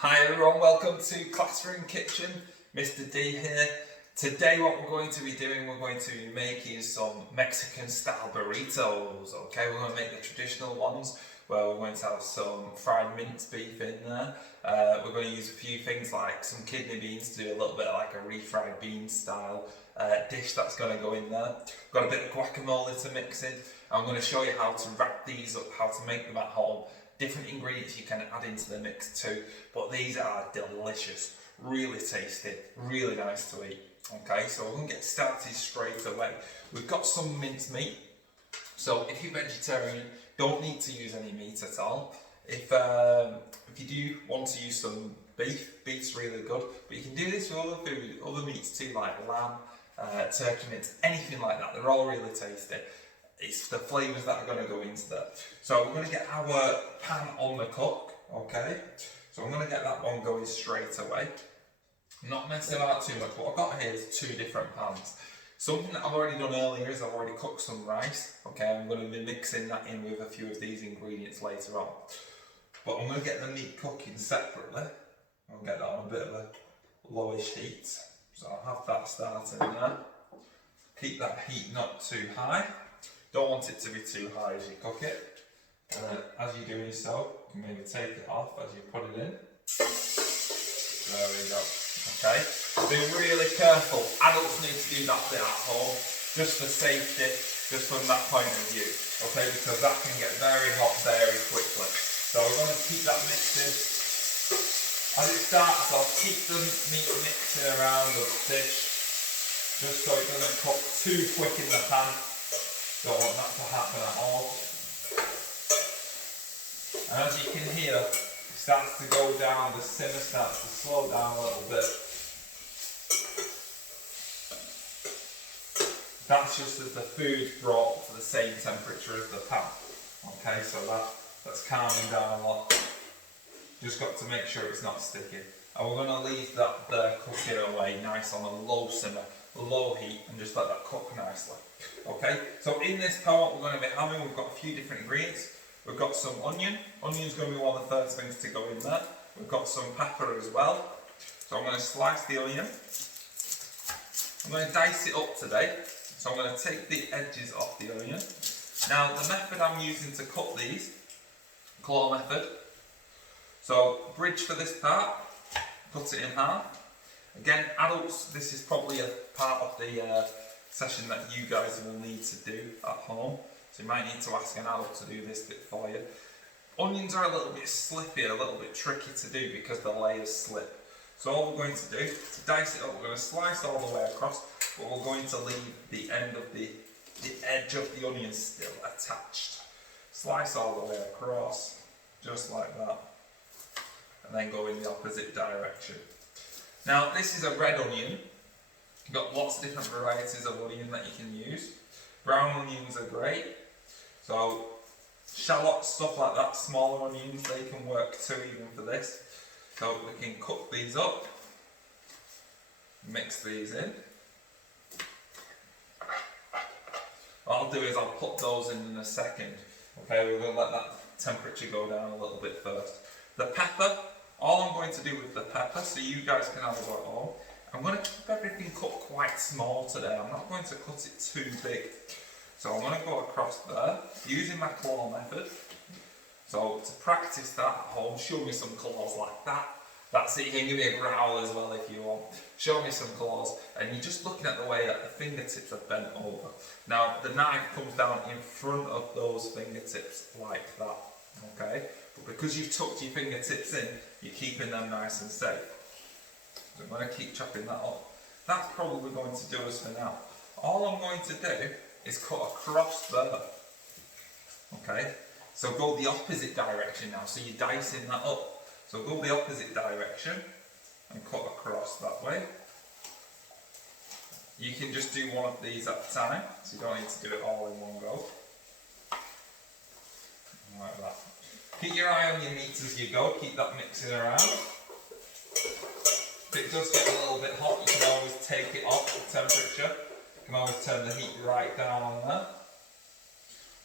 Hi everyone, welcome to Classroom Kitchen. Mr. D here. Today what we're going to be doing, we're going to be making some Mexican style burritos. Okay, we're going to make the traditional ones where we're going to have some fried minced beef in there. We're going to use a few things like some kidney beans to do a little bit like a refried bean style dish that's going to go in there. Got a bit of guacamole to mix in. I'm going to show you how to wrap these up, how to make them at home. Different ingredients you can add into the mix too, but these are delicious, really tasty, really nice to eat. Okay, so we're going to get started straight away. We've got some minced meat, so if you're vegetarian, don't need to use any meat at all. If you do want to use some beef's really good, but you can do this with other food, other meats too, like lamb, turkey mince, anything like that. They're all really tasty. It's the flavours that are going to go into that. So we're going to get our pan on the cook, okay? So I'm going to get that one going straight away. Not messing about too much. What I've got here is two different pans. Something that I've already done earlier is I've already cooked some rice, okay? I'm going to be mixing that in with a few of these ingredients later on. But I'm going to get the meat cooking separately. I'll get that on a bit of a lowish heat. So I'll have that starting there. Keep that heat not too high. Don't want it to be too high as you cook it. As you're doing so, you can maybe take it off as you put it in. There we go. Okay. Be really careful. Adults need to do that bit at home, just for safety, just from that point of view. Okay, because that can get very hot very quickly. So we're going to keep that mixing. As it starts off, keep the meat mixing around the dish, just so it doesn't cook too quick in the pan. Don't want that to happen at all. And as you can hear, it starts to go down, the simmer starts to slow down a little bit. That's just as the food brought to the same temperature as the pan. Okay, so that's calming down a lot. Just got to make sure it's not sticking. And we're going to leave that there cooking away nice on a low simmer, low heat, and just let that cook nicely. Okay, so in this pan what we're going to be having, we've got a few different ingredients. We've got some onion. Onion's going to be one of the first things to go in there. We've got some pepper as well. So I'm going to slice the onion. I'm going to dice it up today. So I'm going to take the edges off the onion. Now the method I'm using to cut these, claw method. So bridge for this part, cut it in half. Again, adults, this is probably a part of the session that you guys will need to do at home. So you might need to ask an adult to do this bit for you. Onions are a little bit slippy, a little bit tricky to do because the layers slip. So all we're going to do, to dice it up, we're going to slice all the way across, but we're going to leave the end of the edge of the onion still attached. Slice all the way across, just like that. And then go in the opposite direction. Now this is a red onion. You've got lots of different varieties of onion that you can use. Brown onions are great. So shallots, stuff like that, smaller onions, they can work too even for this. So we can cook these up, mix these in. What I'll do is I'll put those in a second. Okay, we're going to let that temperature go down a little bit first. The pepper, all I'm going to do with the pepper, so you guys can have a go at home, I'm going to keep everything cut quite small today. I'm not going to cut it too big. So I'm going to go across there using my claw method. So to practice that at home, show me some claws like that. That's it, you can give me a growl as well if you want. Show me some claws, and you're just looking at the way that the fingertips are bent over. Now the knife comes down in front of those fingertips like that, okay? But because you've tucked your fingertips in, you're keeping them nice and safe. So I'm going to keep chopping that up. That's probably going to do us for now. All I'm going to do is cut across there. Okay? So go the opposite direction now. So you're dicing that up. So go the opposite direction and cut across that way. You can just do one of these at a time. So you don't need to do it all in one go. Like that. Keep your eye on your meat as you go. Keep that mixing around. If it does get a little bit hot, you can always take it off the temperature. You can always turn the heat right down on there.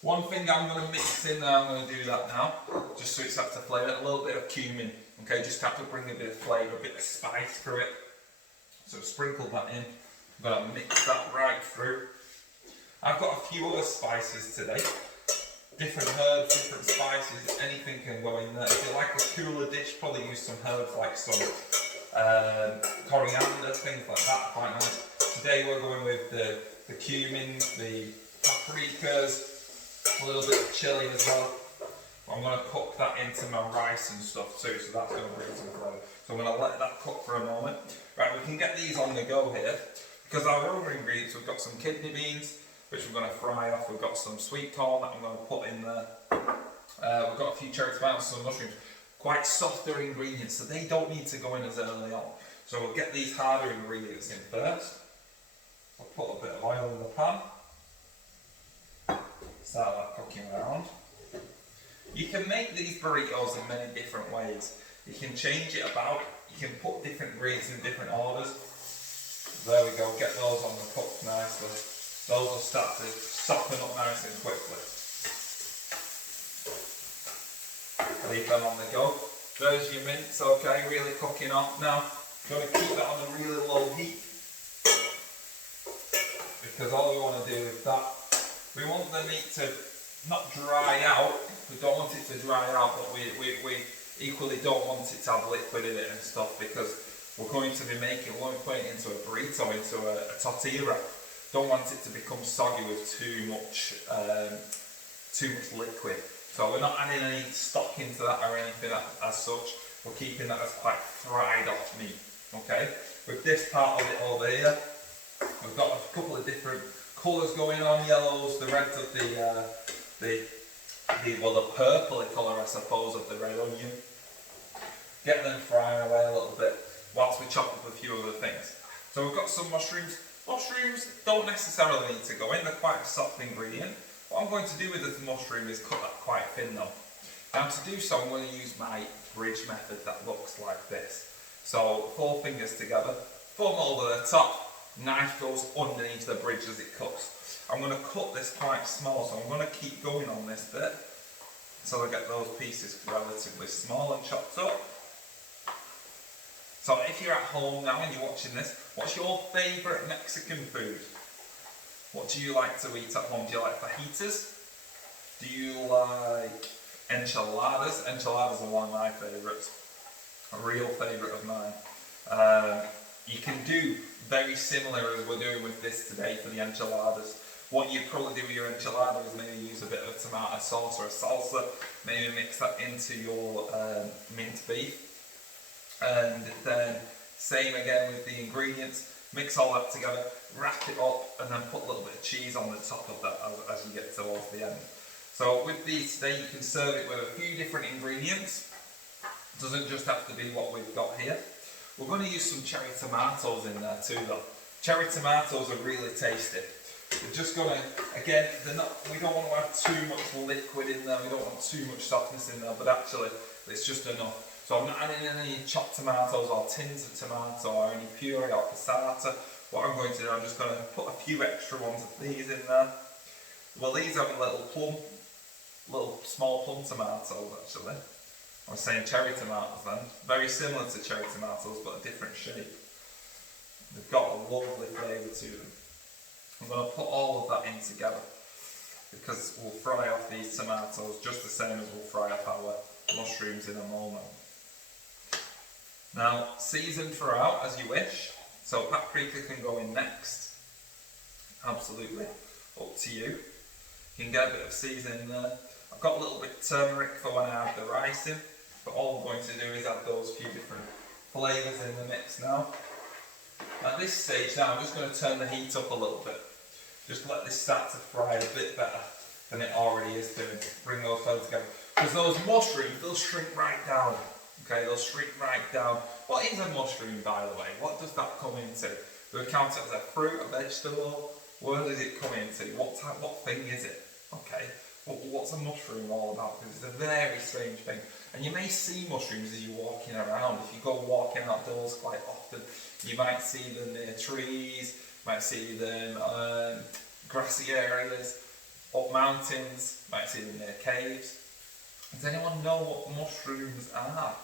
One thing I'm going to mix in there, I'm going to do that now, just so it's up to flavour, a little bit of cumin. Okay, just have to bring a bit of flavour, a bit of spice through it. So sprinkle that in. I'm going to mix that right through. I've got a few other spices today. Different herbs, different spices, anything can go in there. If you like a cooler dish, probably use some herbs like some coriander, things like that, quite nice. Today we're going with the cumin, the paprikas, a little bit of chilli as well. I'm going to cook that into my rice and stuff too, so that's going to bring some flavour. So I'm going to let that cook for a moment. Right, we can get these on the go here. Because our other ingredients, we've got some kidney beans, which we're going to fry off. We've got some sweet corn that I'm going to put in there. We've got a few cherry tomatoes, some mushrooms. Quite softer ingredients, so they don't need to go in as early on. So we'll get these harder ingredients in first. I'll put a bit of oil in the pan. Start that cooking around. You can make these burritos in many different ways. You can change it about. You can put different ingredients in different orders. There we go, get those on the cook nicely. Those will start to soften up nice and quickly. Leave them on the go. There's your mince, okay, really cooking off now. Got to keep that on a really low heat. Because all we want to do with that, we want the meat to not dry out. We don't want it to dry out, but we equally don't want it to have liquid in it and stuff, because we're going to be putting it into a burrito, into a tortilla wrap. Don't want it to become soggy with too much liquid. So we're not adding any stock into that or anything as such. We're keeping that as quite fried off meat. Okay. With this part of it over here, we've got a couple of different colours going on. Yellows, the reds of the purpley colour, I suppose, of the red onion. Get them frying away a little bit whilst we chop up a few other things. So we've got some mushrooms. Mushrooms don't necessarily need to go in, they're quite a soft ingredient. What I'm going to do with this mushroom is cut that quite thin though. Now to do so, I'm going to use my bridge method that looks like this. So 4 fingers together, thumb over the top, knife goes underneath the bridge as it cuts. I'm going to cut this quite small, so I'm going to keep going on this bit until I get those pieces relatively small and chopped up. So if you're at home now and you're watching this, what's your favourite Mexican food? What do you like to eat at home? Do you like fajitas? Do you like enchiladas? Enchiladas are one of my favourites. A real favourite of mine. You can do very similar as we're doing with this today for the enchiladas. What you'd probably do with your enchilada is maybe use a bit of tomato sauce or a salsa. Maybe mix that into your minced beef. And then same again with the ingredients, mix all that together, wrap it up, and then put a little bit of cheese on the top of that as you get towards the end. So with these today, you can serve it with a few different ingredients. It doesn't just have to be what we've got here. We're going to use some cherry tomatoes in there too though. Cherry tomatoes are really tasty. We're just going to, again, we don't want to have too much liquid in there, we don't want too much softness in there, but actually it's just enough. So I'm not adding any chopped tomatoes or tins of tomato or any puree or passata. What I'm going to do, I'm just going to put a few extra ones of these in there. Well, these are little small plum tomatoes actually. I was saying cherry tomatoes then. Very similar to cherry tomatoes but a different shape. They've got a lovely flavour to them. I'm going to put all of that in together because we'll fry off these tomatoes just the same as we'll fry off our mushrooms in a moment. Now, season throughout as you wish. So paprika can go in next. Absolutely up to you. You can get a bit of seasoning there. I've got a little bit of turmeric for when I add the rice in. But all I'm going to do is add those few different flavours in the mix now. At this stage now, I'm just going to turn the heat up a little bit. Just let this start to fry a bit better than it already is doing. Bring those both together. Because those mushrooms, they'll shrink right down. Okay, they'll shrink right down. What is a mushroom, by the way? What does that come into? Do we count it as a fruit, a vegetable? Where does it come into? What thing is it? Okay, what's a mushroom all about? Because it's a very strange thing. And you may see mushrooms as you're walking around. If you go walking outdoors quite often, you might see them near trees, you might see them grassy areas, up mountains, you might see them near caves. Does anyone know what mushrooms are?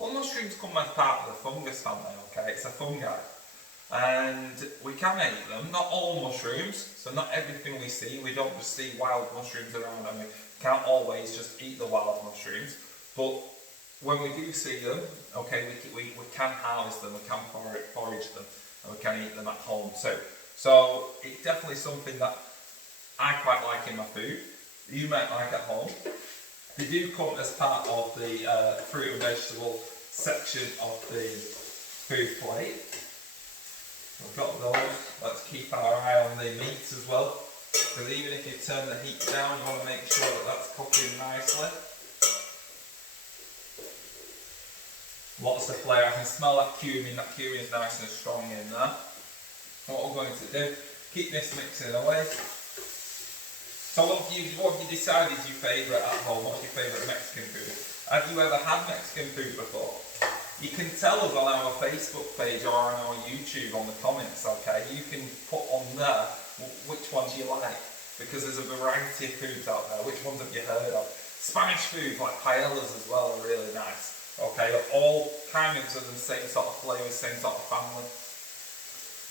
Well, mushrooms come as part of the fungus family, okay? It's a fungi. And we can eat them, not all mushrooms, so not everything we see. We don't just see wild mushrooms around, and we can't always just eat the wild mushrooms. But when we do see them, okay, we can harvest them, we can forage them, and we can eat them at home too. So it's definitely something that I quite like in my food. You might like at home. They do come as part of the fruit and vegetable section of the food plate. We've got those. Let's keep our eye on the meats as well, because even if you turn the heat down, you want to make sure that that's cooking nicely. Lots of flavour. I can smell that cumin. That cumin is nice and strong in there. What we're going to do, keep this mixing away. So what have you decided is your favourite at home? What's your favourite Mexican food? Have you ever had Mexican food before? You can tell us on our Facebook page or on our YouTube on the comments, okay? You can put on there which ones you like, because there's a variety of foods out there. Which ones have you heard of? Spanish food like paellas as well are really nice, okay? They're all kind of the same sort of flavours, same sort of family.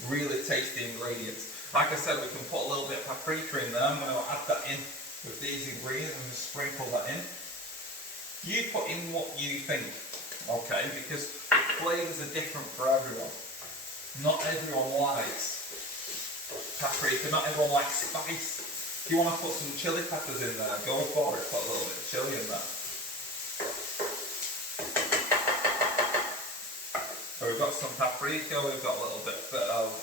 Really tasty ingredients. Like I said, we can put a little bit of paprika in there. I'm going to add that in with these ingredients and just sprinkle that in. You put in what you think. Okay, because flavours are different for everyone. Not everyone likes paprika, not everyone likes spice. If you want to put some chili peppers in there, go for it, put a little bit of chili in there. So we've got some paprika, we've got a little bit of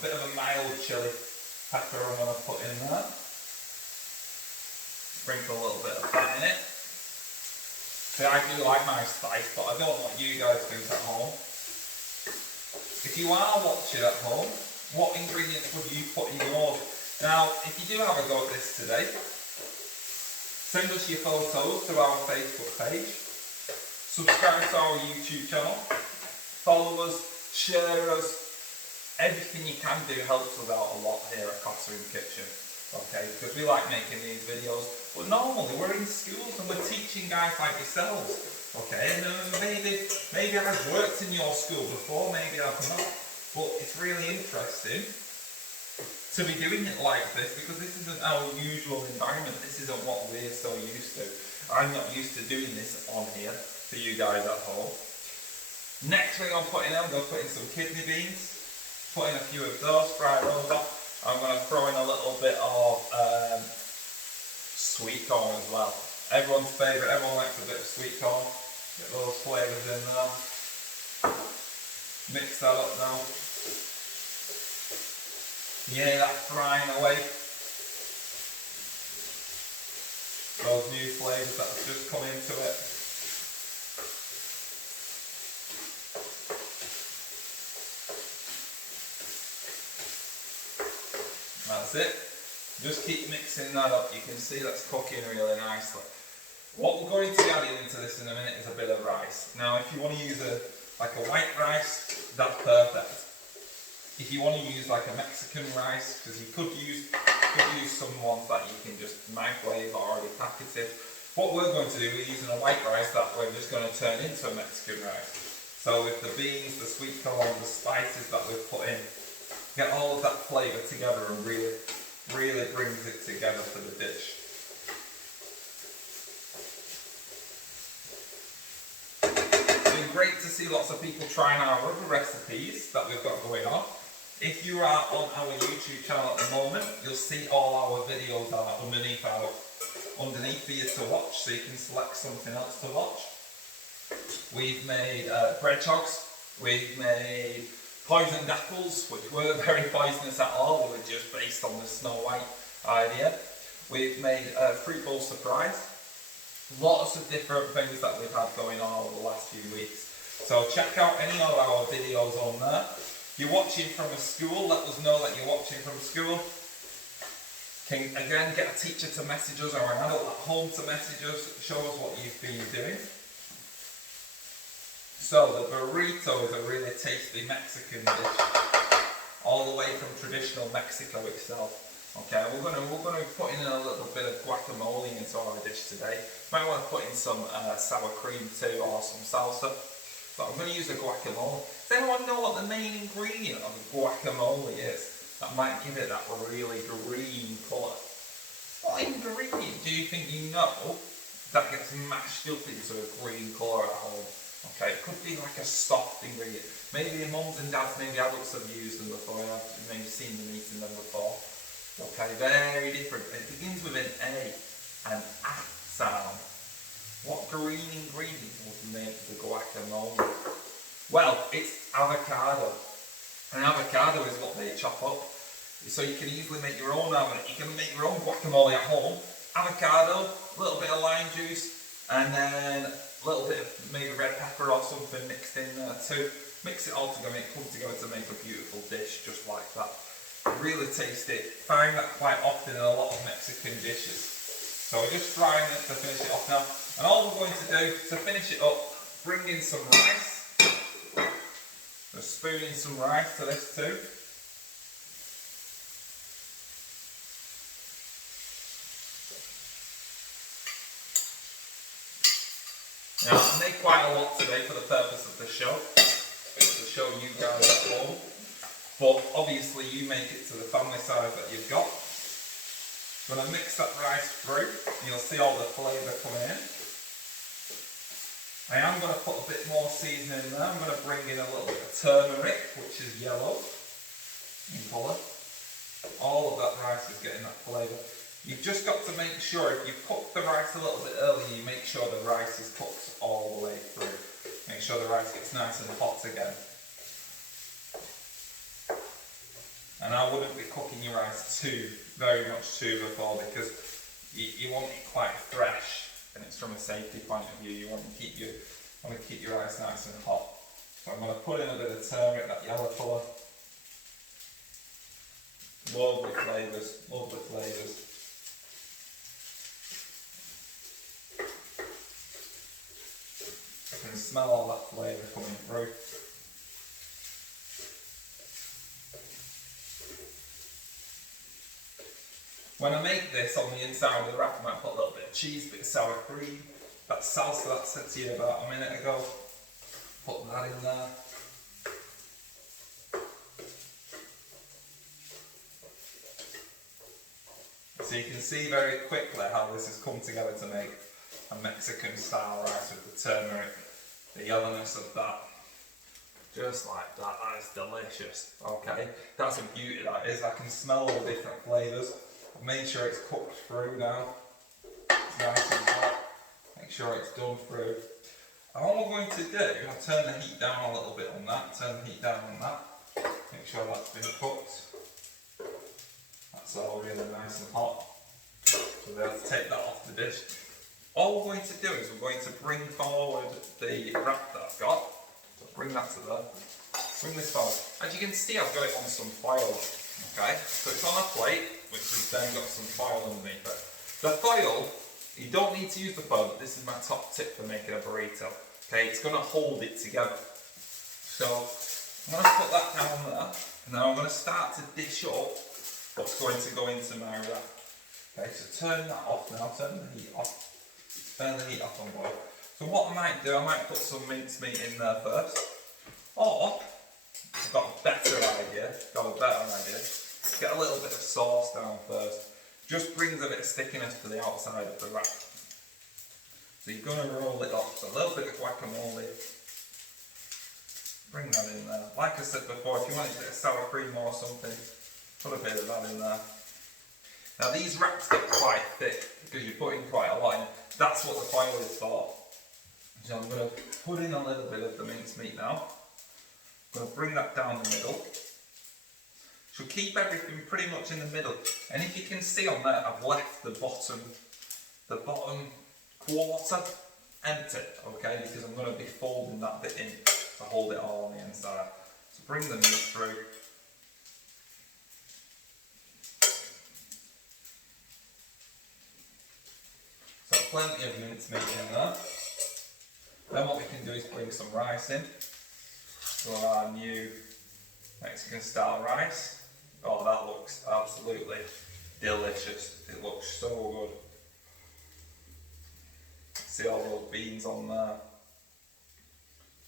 a mild chili pepper I'm going to put in there. Sprinkle a little bit of that in it. See, I do like my spice, but I don't know what you guys think at home. If you are watching at home, what ingredients would you put in yours? Now, if you do have a go at this today, send us your photos to our Facebook page, subscribe to our YouTube channel, follow us, share us, everything you can do helps us out a lot here at Classroom Kitchen. Okay, because we like making these videos, but normally we're in schools and we're teaching guys like yourselves, okay, and maybe I've worked in your school before, maybe I've not, but it's really interesting to be doing it like this, because this isn't our usual environment, this isn't what we're so used to. I'm not used to doing this on here for you guys at home. Next thing I'm going to put in some kidney beans, put in a few of those, fry those off. I'm going to throw in a little bit of sweet corn as well. Everyone's favourite, everyone likes a bit of sweet corn. Get those flavours in there. Mix that up now. Yeah, that's frying away. Those new flavours that have just come into it. That's it. Just keep mixing that up. You can see that's cooking really nicely. What we're going to be adding into this in a minute is a bit of rice. Now, if you want to use a white rice, that's perfect. If you want to use like a Mexican rice, because you could use some ones that you can just microwave or already packeted. What we're going to do, we're using a white rice that we're just going to turn into a Mexican rice. So with the beans, the sweet corn, the spices that we've put in, get all of that flavour together and really brings it together for the dish. It's been great to see lots of people trying our other recipes that we've got going on. If you are on our YouTube channel at the moment, you'll see all our videos are underneath for you to watch, so you can select something else to watch. We've made bread chogs, we've made poisoned apples, which weren't very poisonous at all, they were just based on the Snow White idea. We've made a fruit bowl surprise. Lots of different things that we've had going on over the last few weeks. So check out any of our videos on there. If you're watching from a school, let us know that you're watching from school. Can again get a teacher to message us or an adult at home to message us, show us what you've been doing. So the burrito is a really tasty Mexican dish, all the way from traditional Mexico itself. Okay, we're gonna be putting in a little bit of guacamole into our dish today. Might want to put in some sour cream too, or some salsa. But I'm going to use the guacamole. Does anyone know what the main ingredient of the guacamole is? That might give it that really green colour. What ingredient do you think you know that gets mashed up into a green colour at home? Okay, it could be like a soft ingredient. Maybe your mums and dads, maybe adults have used them before, and I've maybe seen them eating them before. Okay, very different. It begins with an A, an A sound. What green ingredient would make the guacamole? Well, it's avocado. And avocado is what they chop up. So you can easily make your own you can make your own guacamole at home. Avocado, a little bit of lime juice, and then a little bit of maybe red pepper or something mixed in there too. Mix it all together, it comes together to make a beautiful dish just like that. Really tasty. Find that quite often in a lot of Mexican dishes. So we're just frying it to finish it off now. And all we're going to do to finish it up, bring in some rice. Just spoon in some rice to this too. Now, I made quite a lot today for the purpose of the show, to show you guys at home. But obviously you make it to the family size that you've got. I'm going to mix that rice through, and you'll see all the flavour coming in. I am going to put a bit more seasoning in there. I'm going to bring in a little bit of turmeric, which is yellow in colour. All of that rice is getting that flavour. You've just got to make sure, if you cook the rice a little bit early, you make sure the rice is cooked all the way through. Make sure the rice gets nice and hot again. And I wouldn't be cooking your rice very much too before, because you want it quite fresh, and it's from a safety point of view. You want to keep your rice nice and hot. So I'm going to put in a bit of turmeric, that yellow colour. Lovely flavours, lovely flavours. I can smell all that flavour coming through. When I make this, on the inside of the wrap, I might put a little bit of cheese, a bit of sour cream, that salsa that I said to you about a minute ago. Put that in there. So you can see very quickly how this has come together to make a Mexican style rice with the turmeric, the yellowness of that. Just like that, that is delicious. Okay, that's a beauty that is. I can smell all the different flavours. I've made sure it's cooked through now. It's nice and hot. Make sure it's done through. And all we're going to do, I'll turn the heat down a little bit on that, turn the heat down on that. Make sure that's been cooked. That's all really nice and hot. So we'll be able to take that off the dish. All we're going to do is we're going to bring forward the wrap that I've got. So bring that to there. Bring this forward. As you can see, I've got it on some foil. Okay, so it's on a plate, which has then got some foil underneath it. The foil, you don't need to use the foil, but this is my top tip for making a burrito. Okay, it's going to hold it together. So I'm going to put that down there, and now I'm going to start to dish up what's going to go into my wrap. Okay, so turn that off now, turn the heat off. Turn the heat off on boil. So what I might do, I might put some mincemeat in there first. Or, I've got a better idea, get a little bit of sauce down first. Just brings a bit of stickiness to the outside of the wrap. So you're going to roll it up. So a little bit of guacamole. Bring that in there. Like I said before, if you want a bit of sour cream or something, put a bit of that in there. Now these wraps get quite thick because you're putting quite a lot in. That's what the foil is for. So I'm going to put in a little bit of the mincemeat now. I'm going to bring that down the middle. So keep everything pretty much in the middle. And if you can see on there, I've left the bottom quarter empty, okay? Because I'm going to be folding that bit in to hold it all on the inside. So bring the meat through. So plenty of mincemeat in there. Then what we can do is bring some rice in. So our new Mexican style rice. Oh, that looks absolutely delicious. It looks so good. See all those beans on there.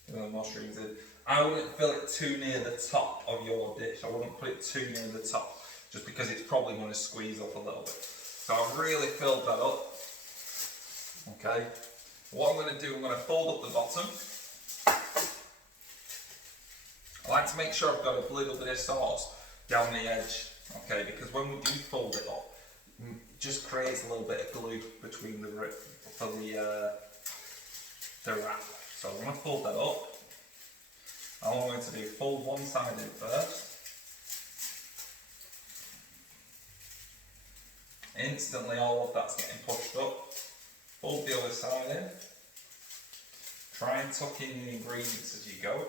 And the mushrooms in. I wouldn't fill it too near the top of your dish. I wouldn't put it too near the top, just because it's probably going to squeeze up a little bit. So I've really filled that up. Okay. What I'm going to do, I'm going to fold up the bottom. I like to make sure I've got a little bit of sauce down the edge. Okay, because when we do fold it up, it just creates a little bit of glue between the wrap. So I'm going to fold that up. All I'm going to do, fold one side in first. Instantly all of that's getting pushed up. Fold the other side in. Try and tuck in the ingredients as you go.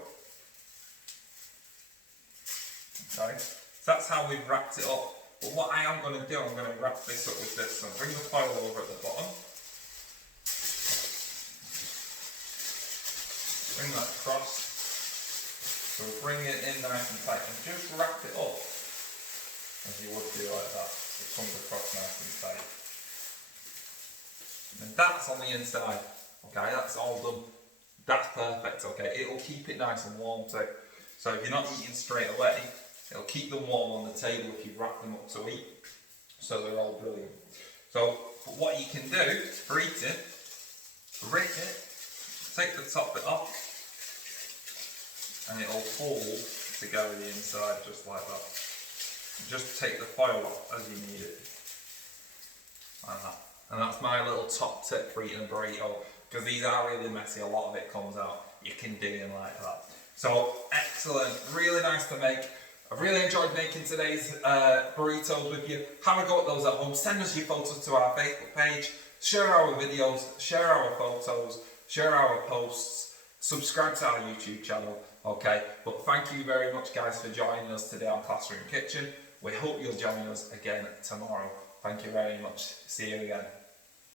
Okay, so that's how we've wrapped it up. But what I am going to do, I'm going to wrap this up with this. So bring the foil over at the bottom. Bring that across. So bring it in nice and tight and just wrap it up as you would do like that. So it comes across nice and tight. And that's on the inside. Okay, that's all done. That's perfect, okay. It'll keep it nice and warm too. So if you're not eating straight away, it'll keep them warm on the table if you wrap them up to eat. So they're all brilliant. So what you can do for eating, rip it, take the top bit off, and it'll fold together the inside just like that. Just take the foil off as you need it. Like that. And that's my little top tip for eating a burrito, because these are really messy, a lot of it comes out. You can do them like that. So excellent, really nice to make. I've really enjoyed making today's burritos with you. Have a go at those at home. Send us your photos to our Facebook page. Share our videos, share our photos, share our posts. Subscribe to our YouTube channel, okay? But thank you very much, guys, for joining us today on Classroom Kitchen. We hope you'll join us again tomorrow. Thank you very much. See you again.